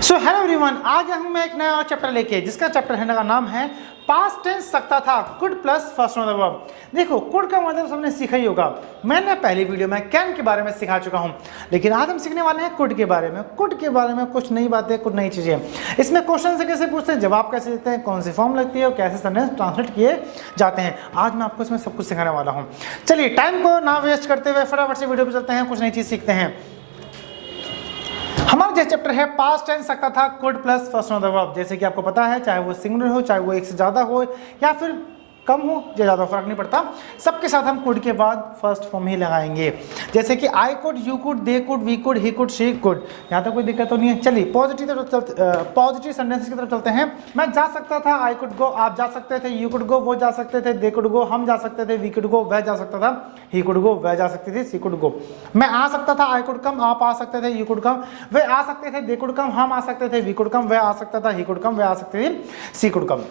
So hello everyone, आज हम मैं एक नया चैप्टर लेके जिसका चैप्टर है का नाम है पास्ट टेंस सकता था could plus first of the verb. देखो कुड का मतलब सबने सीखा ही होगा, मैंने पहली वीडियो में कैन के बारे में सिखा चुका हूं, लेकिन आज हम सीखने वाले हैं कुड के बारे में। कुड के बारे में कुछ नई बातें, कुछ नई चीजें। इसमें क्वेश्चन से कैसे पूछते हैं, जवाब कैसे देते हैं, कौन सी फॉर्म लगती है और कैसे सेंटेंस ट्रांसलेट किए जाते हैं, आज मैं आपको इसमें सब कुछ सिखाने वाला हूँ। चलिए टाइम को ना वेस्ट करते हुए फटाफट से वीडियो पर चलते हैं, कुछ नई चीज सीखते हैं। हमारा जो चैप्टर है पास्ट टेंस सकता था could plus first of the verb. जैसे कि आपको पता है, चाहे वो सिंगुलर हो, चाहे वो एक से ज्यादा हो या फिर कम हो या ज्यादा, फर्क नहीं पड़ता, सबके साथ हम कुड के बाद फर्स्ट फॉर्म ही लगाएंगे। जैसे कि I could, you could, they could, we could, he could, she could. यहाँ तक कोई दिक्कत तो नहीं है। चलिए पॉजिटिव सेंटेंस की तरफ चलते हैं। मैं जा सकता था, आई कुड गो, आप जा सकते थे, यू कुड गो, वो जा सकते थे, दे कुड गो, हम जा सकते थे, वी कुड गो, वह जा सकता था, ही कुड गो, वह जा सकती थी, सी कुड गो। मैं आ सकता था, आई कुड कम, आप आ सकते थे, यू कुड कम, वे आ सकते थे, दे कुड कम, हम आ सकते थे, वी कुड कम, वह आ सकता था, ही कुड कम, वह आ सकते थे, सी कुड कम।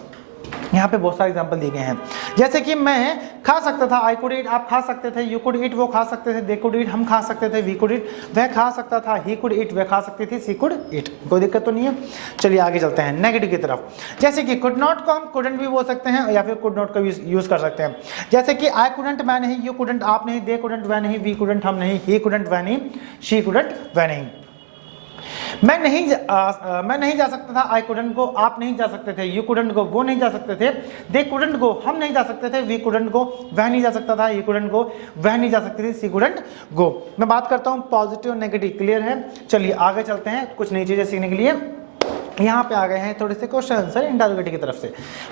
यहाँ पे बहुत सारे एग्जांपल दिए गए हैं। जैसे कि मैं खा सकता था, आई कुड ईट, आप खा सकते थे, यू कुड ईट, वो खा सकते थे, दे कुड ईट, हम खा सकते थे, वी कुड ईट, वह खा सकता था, ही कुड ईट, वह खा सकती थी, सी कुड ईट। कोई दिक्कत तो नहीं है। चलिए आगे चलते हैं नेगेटिव की तरफ। जैसे कि कुड नॉट को हम कुडंट भी बोल सकते हैं या फिर कुड नॉट का यूज कर सकते हैं। जैसे कि आई कुडंट, मैं नहीं, यू कुडंट, आप नहीं, दे कुडंट, वह नहीं, वी कुडंट, हम नहीं, ही कुडंट, वह नहीं, शी कुडंट, वह नहीं। मैं नहीं जा सकता था, आई कुडंट गो, आप नहीं जा सकते थे, यू कुडंट गो, वो नहीं जा सकते थे, दे कुडंट गो, हम नहीं जा सकते थे, वी कुडंट गो, वह नहीं जा सकता था, ही कुडंट गो, वह नहीं जा सकती थी, सी कुडंट गो। मैं बात करता हूं पॉजिटिव और नेगेटिव, क्लियर है। चलिए आगे चलते हैं कुछ नई चीजें सीखने के लिए। यहाँ पे आ गए हैं थोड़े से क्वेश्चन आंसर इंटरोगेटिव की तरफ से।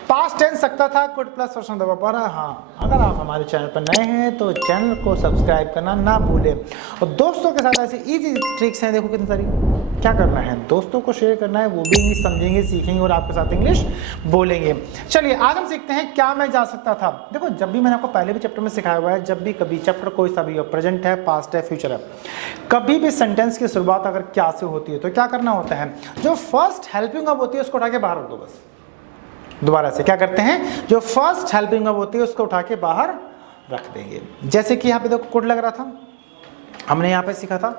पास्ट टेंस सकता था could plus first of the verb. हाँ, अगर आप हमारे चैनल पर नए हैं तो चैनल को सब्सक्राइब करना ना भूलें, और दोस्तों के साथ ऐसी इजी ट्रिक्स हैं, देखो कितनी सारी। क्या करना है, दोस्तों को शेयर करना है, वो भी इंग्लिश समझेंगे, सीखेंगे और आपके साथ इंग्लिश बोलेंगे। चलिए आज हम सीखते हैं क्या मैं जा सकता था। देखो जब भी मैंने आपको पहले भी चैप्टर में सिखाया हुआ है, जब भी कभी चैप्टर कोई सा भी हो, प्रेजेंट है, पास्ट है, फ्यूचर है, कभी भी सेंटेंस की शुरुआत अगर क्या से होती है तो क्या करना होता है, जो फर्स्ट हेल्पिंग वर्ब होती है उसको उठा के बाहर रख दो बस। दोबारा से क्या करते हैं, जो फर्स्ट हेल्पिंग वर्ब होती है उसको उठा के बाहर रख देंगे। जैसे कि यहाँ पे देखो कुड लग रहा था, हमने यहाँ पे सीखा था,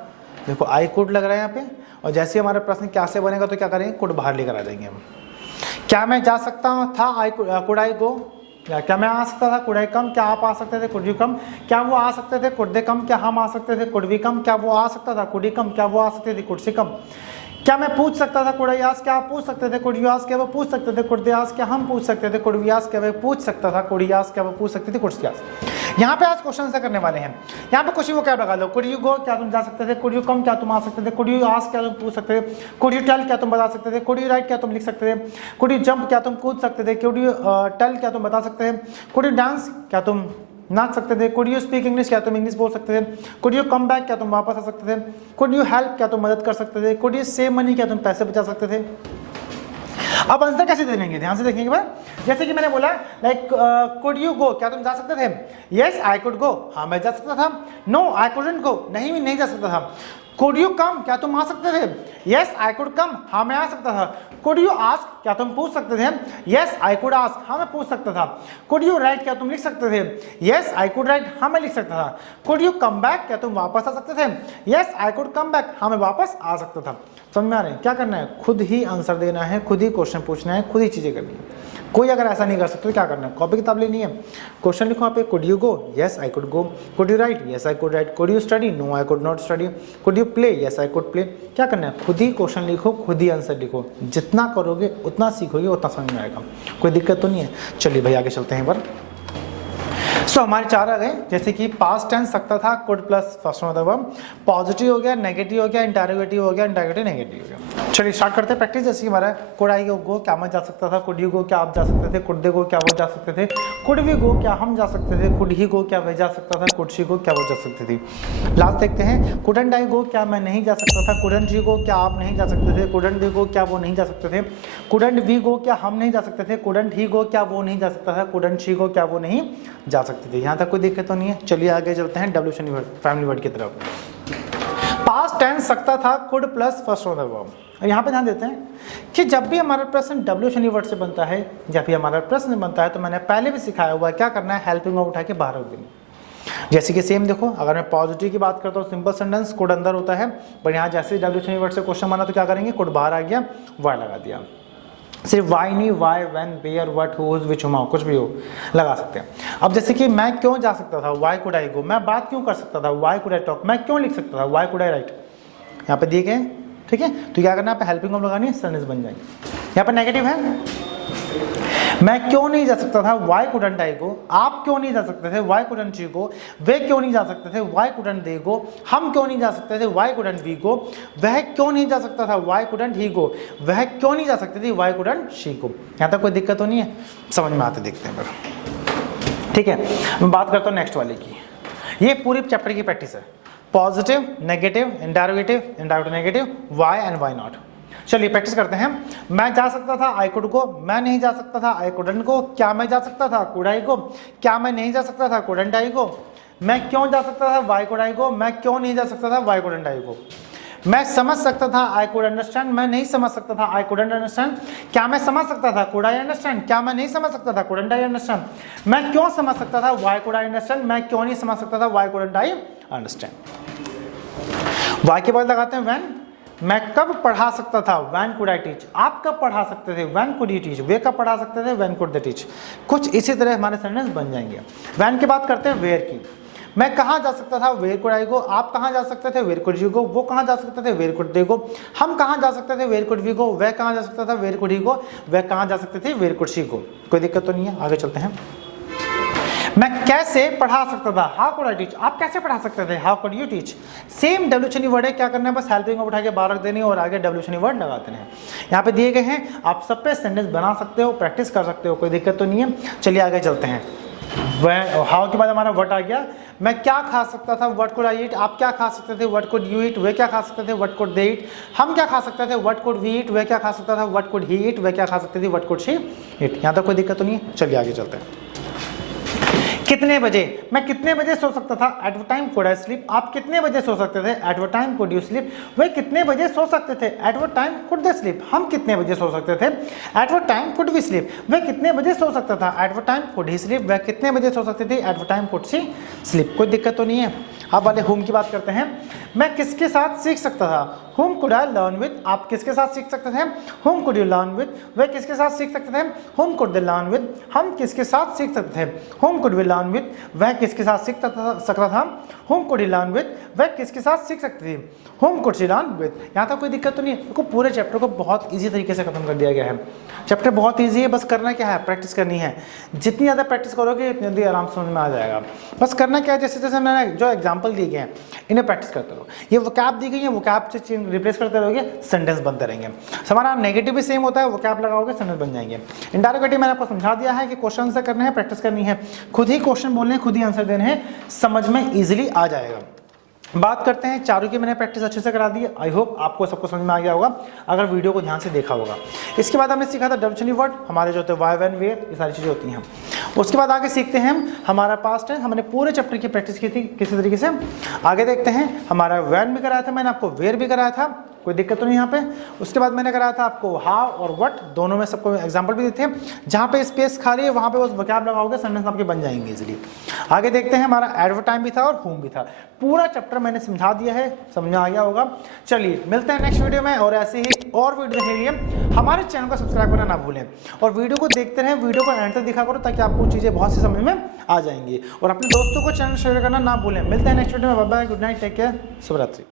देखो आई कुड लग रहा है यहाँ पे, और जैसे हमारा प्रश्न क्या से बनेगा तो क्या करेंगे, कुड बाहर लेकर आ जाएंगे हम। क्या मैं जा सकता था, आई कुड आई गो, क्या मैं आ सकता था, कुड आई कम, क्या आप आ सकते थे, कुड यू कम, क्या वो आ सकते थे, कुड दे कम, क्या हम आ सकते थे, कुड वी कम, क्या वो आ सकता था, कुड ही कम, क्या वो आ सकते थे, कुड सी कम। क्या मैं पूछ सकता था, कुड आई आस्क, क्या आप पूछ सकते थे, कुड यू आस्क, क्या वो पूछ सकते थे, कुड दे आस्क, क्या हम पूछ सकते थे, कुड वी आस्क, क्या वो पूछ सकता था, कुड ही आस्क, क्या वो पूछ सकते थे, कुड सी आस्क। यहाँ पे आज क्वेश्चन से करने वाले हैं। यहाँ पे कुछ वो क्या लगा लो, कुड यू गो, क्या तुम जा सकते थे, कुड यू कम, क्या तुम आ सकते थे, कुड यू आस्क, क्या तुम पूछ सकते थे, कुड यू टेल, क्या तुम बता सकते थे, कुड यू राइट, क्या तुम लिख सकते थे, कुड यू जंप, क्या तुम कूद सकते थे, कुड यू टेल, क्या तुम बता सकते थे, कुड यू डांस, क्या तुम नाच सकते थे, कुड यू स्पीक इंग्लिश, क्या तुम इंग्लिश बोल सकते थे, कुड यू कम बैक, क्या तुम वापस आ सकते थे, कुड यू हेल्प, क्या तुम मदद कर सकते थे, कुड यू सेव मनी, क्या तुम पैसे बचा सकते थे। अब आंसर कैसे देंगे, ध्यान से देखेंगे भाई। जैसे कि मैंने बोला लाइक कुड यू गो, क्या तुम जा सकते थे, यस आई कुड गो, हाँ मैं जा सकता था, नो आई कुडंट गो, नहीं जा सकता था। कुड यू कम, क्या तुम आ सकते थे, यस आई कुड कम, हाँ मैं आ सकता था। कुड यू आस्क, क्या तुम पूछ सकते थे, यस आई कुड आस्क, हाँ मैं पूछ सकता था। कुड यू राइट, क्या तुम लिख सकते थे, यस आई कुड राइट, हाँ मैं लिख सकता था। कुड यू कम बैक, क्या तुम वापस आ सकते थे, yes I could come back, हाँ मैं वापस आ सकता था। समझ में आ रहे हैं, क्या करना है, खुद ही आंसर देना है, खुद ही क्वेश्चन पूछना है, खुद ही चीजें करनी है। कोई अगर ऐसा नहीं कर सकते तो क्या करना है, कॉपी किताब लेनी है, क्वेश्चन लिखो यहाँ पे, could you go, yes I could go, could you write, yes I could write, could you study, no I could not study, could you play, yes I could play. क्या करना है, खुद ही क्वेश्चन लिखो, खुद ही answer लिखो, जितना करोगे उतना सीखोगे, उतना समझ में आएगा, कोई दिक्कत तो नहीं है। चलिए भाई आगे चलते हैं एक बार। सो हमारे चार आ गए, जैसे कि पास्ट टेंस सकता था could plus first of the verb, positive हो गया, नेगेटिव हो गया, इंटरोगेटिव हो गया, इंटरोगेटिव नेगेटिव हो गया। चलिए स्टार्ट करते हैं प्रैक्टिस। जैसे कि हमारा कुड आई गो, क्या मैं जा सकता था, कुड यू गो, क्या आप जा सकते थे, कुड दे गो, क्या वो जा सकते थे, कुड वी गो, क्या हम जा सकते थे, कुड ही गो, क्या वह जा सकता था, कुड शी गो, क्या वो जा सकती थी। लास्ट देखते हैं, कुडंट आई गो, क्या मैं नहीं जा सकता था, कुडंट यू गो, क्या आप नहीं जा सकते थे, कुडंट दे गो, क्या वो नहीं जा सकते थे, कुडंट वी गो, क्या हम नहीं जा सकते थे, कुडंट ही गो, क्या वो नहीं जा सकता था, कुडंट शी गो, क्या वो नहीं जा सकते थे। यहाँ तक कोई दिक्कत तो नहीं है। चलिए आगे चलते हैं डब्ल्यूएच वर्ड, फैमिली वर्ड की तरफ। पास्ट टेंस सकता था could plus first of the verb. यहाँ पे ध्यान देते हैं कि जब भी हमारा प्रश्न डब्ल्यूएच वर्ड से बनता है, जब भी हमारा प्रश्न बनता है, तो मैंने पहले भी सिखाया हुआ है क्या करना है, हेल्पिंग वर्ब उठा के बाहर रख देना। जैसे कि सेम देखो, अगर मैं पॉजिटिव की बात करता हूँ सिंपल सेंटेंस कोड अंदर होता है, पर यहाँ जैसे डब्ल्यूएच वर्ड से क्वेश्चन बना तो क्या करेंगे, कोड बाहर आ गया, वाई लगा दिया। सिर्फ वाई नहीं, why, when, where, what, whose, which, whom, कुछ भी हो लगा सकते हैं। अब जैसे कि मैं क्यों जा सकता था, वाई कुड आई गो, मैं बात क्यों कर सकता था, वाई कुड आई टॉक, मैं क्यों लिख सकता था, वाई कुड आई राइट, यहाँ पे दिए गए, ठीक है। तो क्या करना है, हेल्पिंग वर्ब लगानी है, सेंटेंस बन जाएंगे। यहाँ पर नेगेटिव है, मैं क्यों नहीं जा सकता था, वाई कुडंट आई गो, आप क्यों नहीं जा सकते थे, वाई कुडंट यू गो, वे क्यों नहीं जा सकते थे, वाई कुडंट दे गो, हम क्यों नहीं जा सकते थे, वाई कुडंट वी गो, वह क्यों नहीं जा सकता था, वाई कुडंट ही गो, वह क्यों नहीं जा सकती थी, वाई कुडंट शी गो। यहाँ तक कोई दिक्कत तो नहीं है, समझ में आते, देखते हैं फिर, ठीक है। मैं बात करता हूँ नेक्स्ट वाले की, ये पूरी चैप्टर की प्रैक्टिस है, positive, negative, interrogative, interrogative negative, why and why not. चलिए प्रैक्टिस करते हैं। मैं जा सकता था, आई कुड गो, मैं नहीं जा सकता था, आई कुडंट गो, क्या मैं जा सकता था, कुड आई गो, क्या मैं नहीं जा सकता था, कुडंट आई गो, मैं क्यों जा सकता था, वाई कुड आई गो, मैं क्यों नहीं जा सकता था, वाई कुडंट आई गो, मैं समझ सकता था, आई कुड अंडरस्टैंड, मैं नहीं समझ सकता था, आई कुडंट अंडरस्टैंड, क्या मैं समझ सकता था, कुड आई अंडरस्टैंड, क्या मैं नहीं समझ सकता था, कुडंट आई अंडरस्टैंड, मैं क्यों समझ सकता था, वाई कुड आई अंडरस्टैंड, मैं क्यों नहीं समझ सकता था, why couldn't I understand. Why के बाद लगाते हैं व्हेन, मैं कब पढ़ा सकता था, व्हेन कुड आई टीच, आप कब पढ़ा सकते थे, व्हेन कुड यू टीच, वे कब पढ़ा सकते थे, व्हेन कुड दे टीच। कुछ इसी तरह हमारे सेंटेंस बन जाएंगे। व्हेन की बात करते हैं वेयर की, मैं कहाँ जा सकता था, वेयर कुड आई गो, आप कहाँ जा सकते थे, वेयर कुड यू गो, वो कहाँ जा सकते थे, वेयर कुड दे गो, हम कहाँ जा सकते थे, वेयर कुड वी गो, वह कहाँ जा सकता था, वेयर कुड ही गो, वह कहाँ जा सकते थे, वेयर कुड शी गो। कोई दिक्कत तो नहीं है, आगे चलते हैं। मैं कैसे पढ़ा सकता था, हाउ कुड आई टीच, आप कैसे पढ़ा सकते थे, how could you teach. Same WH word है, क्या करना है, बस हेल्पिंग वर्ब उठा के बाहर रख देनी है और आगे डब्ल्यूएच वर्ड लगा देने हैं। यहाँ पे दिए गए हैं, आप सब पे सेंटेंस बना सकते हो, प्रैक्टिस कर सकते हो, कोई दिक्कत तो नहीं है। चलिए आगे चलते हैं। वह हाउ के बाद हमारा व्हाट आ गया, मैं क्या खा सकता था, व्हाट कुड आई ईट, आप क्या खा सकते थे, व्हाट कुड यू ईट, वे क्या खा सकते थे, व्हाट कुड दे ईट, हम क्या खा सकते थे, व्हाट कुड वी ईट, वे क्या खा सकता था, व्हाट कुड ही ईट, वे क्या खा सकती थी, व्हाट कुड शी ईट। यहाँ तक कोई दिक्कत तो नहीं है। चलिए आगे चलते हैं। कितने बजे, मैं कितने बजे सो सकता था, at what time could I sleep, आप कितने बजे सो सकते थे, at what time could you sleep, वे कितने बजे सो सकते थे, at what time could they sleep, हम कितने बजे सो सकते थे, at what time could we sleep, वे कितने बजे सो सकता था, at what time could he sleep, वह कितने बजे सो सकती थी, at what time could she sleep. कोई दिक्कत तो नहीं है। अब वाले होम की बात करते हैं। मैं किसके साथ सीख सकता था, whom could I learn with, आप किसके साथ सीख सकते थे, whom could you learn with, वे किसके साथ सीख सकते थे, whom could they learn with, हम किसके साथ सीख सकते थे, whom could we learn with, वह किसके साथ सीख सकता था, whom could he learn with, वह किसके साथ सीख सकती थी, whom could she learn with। यहाँ तक कोई दिक्कत तो नहीं है। देखो पूरे चैप्टर को बहुत ईजी तरीके से खत्म कर दिया गया है। चैप्टर बहुत ईजी है, बस करना क्या है, प्रैक्टिस करनी है। जितनी ज़्यादा प्रैक्टिस करोगे उतनी जल्दी आराम समझ में आ जाएगा। बस करना क्या है, जैसे जैसे मैंने जो एग्जाम्पल दिए गए हैं इन्हें प्रैक्टिस करते रहो। ये वोकैब दी गई है, वोकैब से रिप्लेस करते रहोगे, सेंटेंस बनते रहेंगे। हमारा नेगेटिव भी सेम होता है, वोकैब लगाओगे सेंटेंस बन जाएंगे। इंडायरेक्टिव मैंने आपको समझा दिया है कि क्वेश्चन आंसर करने हैं, प्रैक्टिस करनी है, खुद ही क्वेश्चन बोलने हैं, खुद ही आंसर देने हैं, समझ में इजीली आ जाएगा। बात करते हैं चारों की, मैंने प्रैक्टिस अच्छे से करा दी है। आई होप आपको सबको समझ में आ गया होगा अगर वीडियो को ध्यान से देखा होगा। इसके बाद हमने सीखा था डब्ल्यूएच वर्ड, हमारे जो होते हैं वाई, व्हेन, वेयर, ये सारी चीज़ें होती हैं। उसके बाद आगे सीखते हैं हम हमारा पास्ट है। हमने पूरे चैप्टर की प्रैक्टिस की थी किसी तरीके से। आगे देखते हैं, हमारा व्हेन भी कराया था मैंने आपको, वेयर भी कराया था, कोई दिक्कत तो नहीं यहाँ पे। उसके बाद मैंने कराया था आपको हाउ और व्हाट, दोनों में सबको एग्जांपल भी देते हैं। जहाँ पे स्पेस खा रही है वहाँ पे बस वोकैब लगाओगे, सेंटेंस आपके बन जाएंगे इजीली। आगे देखते हैं, हमारा एट व्हाट टाइम भी था और होम भी था। पूरा चैप्टर मैंने समझा दिया है, समझ में आ गया होगा। चलिए मिलते हैं नेक्स्ट वीडियो में, और ऐसे ही और वीडियो देखने के लिए हमारे चैनल को सब्सक्राइब करना ना भूलें, और वीडियो को देखते रहें, वीडियो को एंड तक दिखा करो ताकि आपको चीज़ें बहुत सी समझ में आ जाएंगी। और अपने दोस्तों को चैनल शेयर करना ना भूलें। मिलते हैं नेक्स्ट वीडियो में, bye bye, good night, take care, शुभ रात्रि।